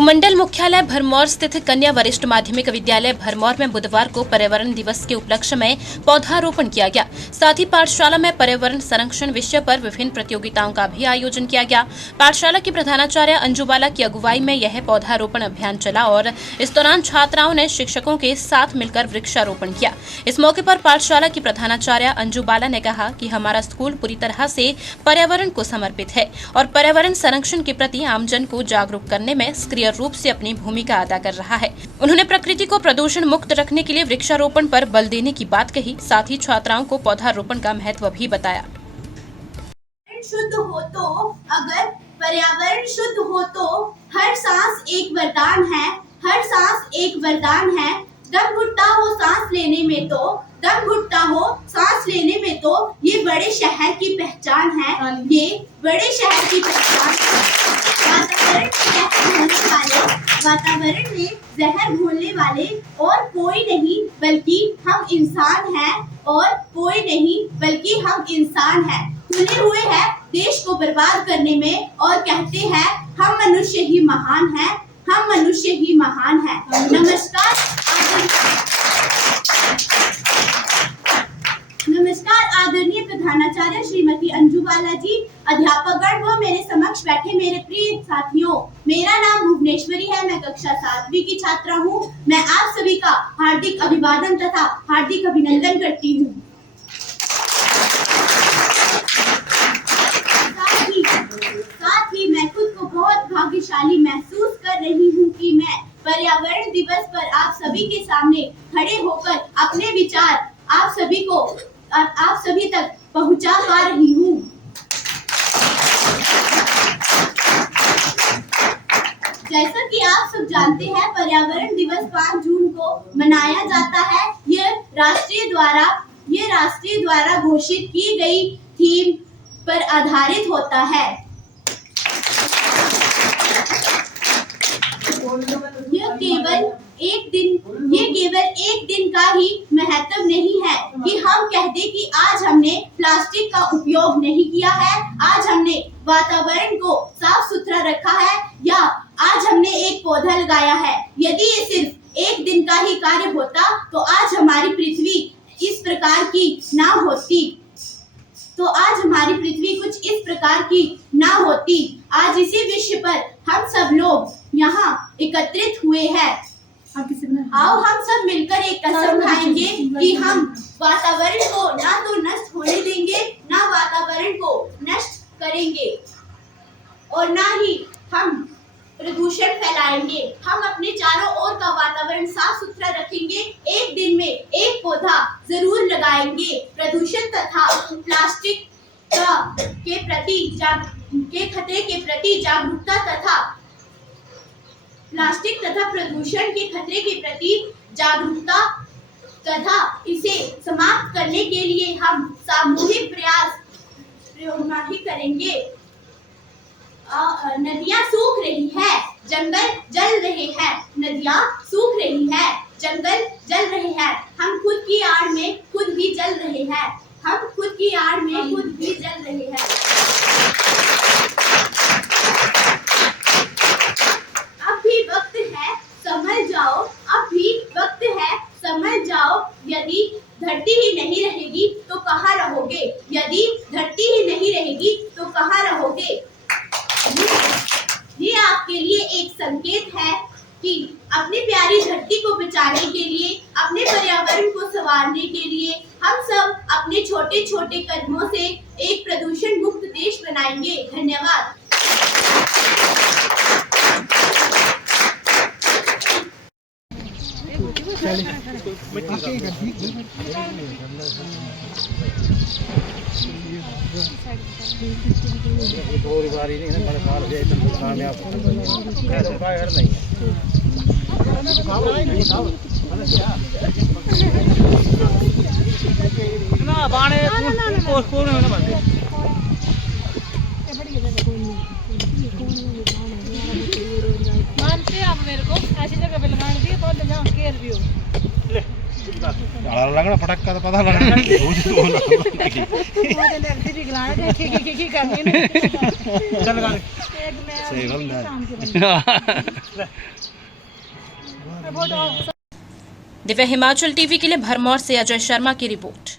उपमंडल मुख्यालय भरमौर स्थित कन्या वरिष्ठ माध्यमिक विद्यालय भरमौर में बुधवार को पर्यावरण दिवस के उपलक्ष्य में पौधारोपण किया गया। साथ ही पाठशाला में पर्यावरण संरक्षण विषय पर विभिन्न प्रतियोगिताओं का भी आयोजन किया गया। पाठशाला की प्रधानाचार्य अंजू बाला की अगुवाई में यह पौधारोपण अभियान चला और इस दौरान छात्राओं ने शिक्षकों के साथ मिलकर वृक्षारोपण किया। इस मौके पर पाठशाला की प्रधानाचार्य अंजू बाला ने कहा कि हमारा स्कूल पूरी तरह से पर्यावरण को समर्पित है और पर्यावरण संरक्षण के प्रति आमजन को जागरूक करने में सक्रिय रूप से अपनी भूमिका अदा कर रहा है। उन्होंने प्रकृति को प्रदूषण मुक्त रखने के लिए वृक्षारोपण पर बल देने की बात कही। साथ ही छात्राओं को पौधारोपण का महत्व भी बताया। शुद्ध हो तो, अगर पर्यावरण शुद्ध हो तो हर सांस एक वरदान है, हर सांस एक वरदान है। दम घुटता हो सांस लेने में तो, दम घुटता हो सांस लेने में तो ये बड़े शहर की पहचान है, ये बड़े शहर की पहचान है। वातावरण में जहर घोलने वाले और कोई नहीं बल्कि हम इंसान हैं, और कोई नहीं बल्कि हम इंसान हैं। खुले हुए हैं देश को बर्बाद करने में और कहते हैं हम मनुष्य ही महान हैं, हम मनुष्य ही महान हैं। नमस्कार आदरणीय प्रधानाचार्य श्रीमती अंजू बाला जी, अध्यापकगण व मेरे समक्ष बैठे मेरे प्रिय साथियों, मेरा नाम भुवनेश्वरी है। मैं कक्षा 7वीं की छात्रा हूँ। मैं आप सभी का हार्दिक अभिवादन तथा हार्दिक अभिनंदन करती हूँ। साथ ही मैं खुद को बहुत भाग्यशाली महसूस कर रही हूँ कि मैं पर्यावरण दिवस पर आप सभी के सामने खड़े होकर अपने विचार आप सभी तक पहुंचा पा रही हूँ। जैसा कि आप सब जानते हैं, पर्यावरण दिवस 5 जून को मनाया जाता है। ये राष्ट्रीय द्वारा घोषित की गई थीम पर आधारित होता है। ये केवल एक दिन का ही महत्व नहीं है कि हम कहते कि आज हमने प्लास्टिक का उपयोग नहीं किया है, आज हमने वातावरण को साफ सुथरा रखा है, या आज हमने एक पौधा लगाया है। यदि ये सिर्फ एक दिन का ही कार्य होता तो आज हमारी पृथ्वी इस प्रकार की ना होती, कुछ इस प्रकार की ना होती। आज इसी विषय पर हम सब लोग यहाँ एकत्रित हुए हैं। आओ हम सब मिलकर एक कसम खाएंगे कि हम वातावरण को ना तो नष्ट होने देंगे, ना वातावरण को नष्ट करेंगे, और ना ही हम प्रदूषण फैलाएंगे। हम अपने चारों ओर का वातावरण साफ सुथरा रखेंगे। एक दिन में एक पौधा जरूर लगाएंगे। प्रदूषण तथा प्लास्टिक के खतरे के प्रति जागरूकता तथा प्लास्टिक तथा प्रदूषण के खतरे के प्रति जागरूकता तथा इसे समाप्त करने के लिए हम सामूहिक प्रयास करेंगे। नदियां सूख रही है, जंगल जल रहे हैं। नदियां सूख रही है, जंगल जल रहे हैं। हम खुद की आड़ में खुद भी जल रहे हैं, हम खुद की आड़ में खुद भी जल रहे हैं। अब भी वक्त है समझ जाओ, अब भी वक्त है समझ जाओ। यदि धरती ही नहीं रहेगी तो कहाँ रहोगे, यदि धरती ही नहीं रहेगी तो कहाँ रहोगे। ये आपके लिए एक संकेत है कि अपनी प्यारी धरती को बचाने के लिए, अपने पर्यावरण को संवारने के लिए हम सब अपने छोटे छोटे कदमों से एक प्रदूषण मुक्त देश बनाएंगे। धन्यवाद। मानते आप मेरे को ऐसी जगह पे लगाने दिए तो जहाँ केयर भी हो। लगना फटक्का तो पता लगना सही दिव्य हिमाचल टीवी के लिए भरमौर से अजय शर्मा की रिपोर्ट।